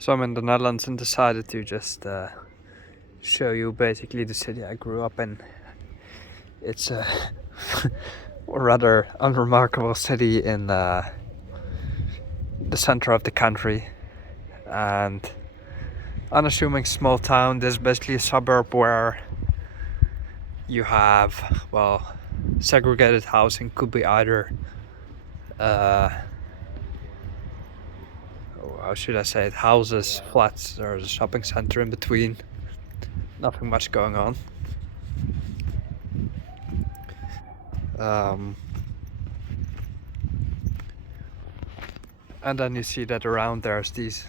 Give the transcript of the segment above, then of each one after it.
So I'm in the Netherlands and decided to just show you basically the city I grew up in. It's a rather unremarkable city in the center of the country, and unassuming small town. There's basically a suburb where you have, well, segregated housing. Could be either how should I say it, houses, flats, there's a shopping center in between. Nothing much going on. And then you see that around there's these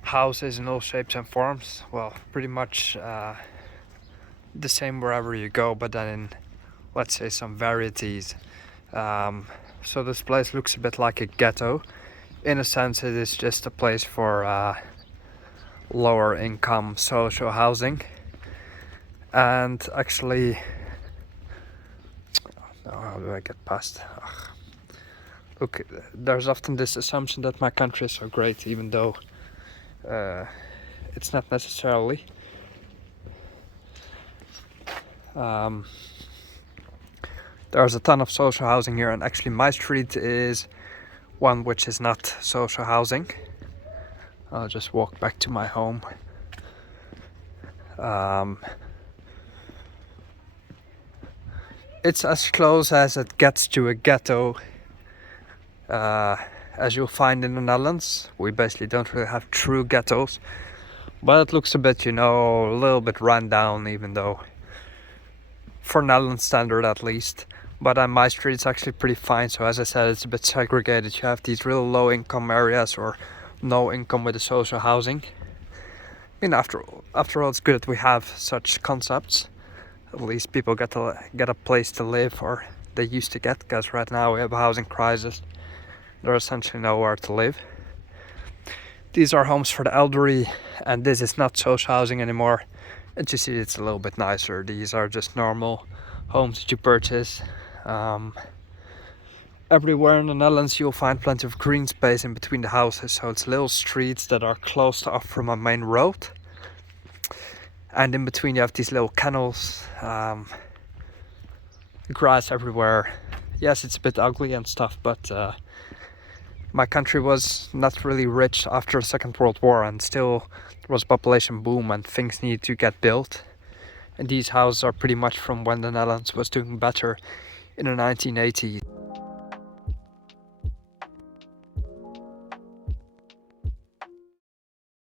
houses in all shapes and forms. Well, pretty much the same wherever you go, but then in, let's say, some varieties. So this place looks a bit like a ghetto. In a sense, it is just a place for lower income social housing. And actually, how do I get past? Ugh. Look, there's often this assumption that my country is so great, even though it's not necessarily. There's a ton of social housing here, and actually my street is one which is not social housing. I'll just walk back to my home. It's as close as it gets to a ghetto as you'll find in the Netherlands. We basically don't really have true ghettos, but it looks a bit, a little bit run down, even though for Netherlands standard at least. But on my street it's actually pretty fine. So as I said, it's a bit segregated. You have these real low income areas or no income with the social housing. I mean, after all, it's good that we have such concepts. At least people get a place to live, or they used to get, because right now we have a housing crisis. There's essentially nowhere to live. These are homes for the elderly, and this is not social housing anymore. And you see, it's a little bit nicer. These are just normal homes that you purchase. Everywhere in the Netherlands you'll find plenty of green space in between the houses, so it's little streets that are closed off from a main road, and in between you have these little canals, grass everywhere. Yes, it's a bit ugly and stuff, but my country was not really rich after the Second World War, and still there was a population boom and things needed to get built. And these houses are pretty much from when the Netherlands was doing better in the 1980s.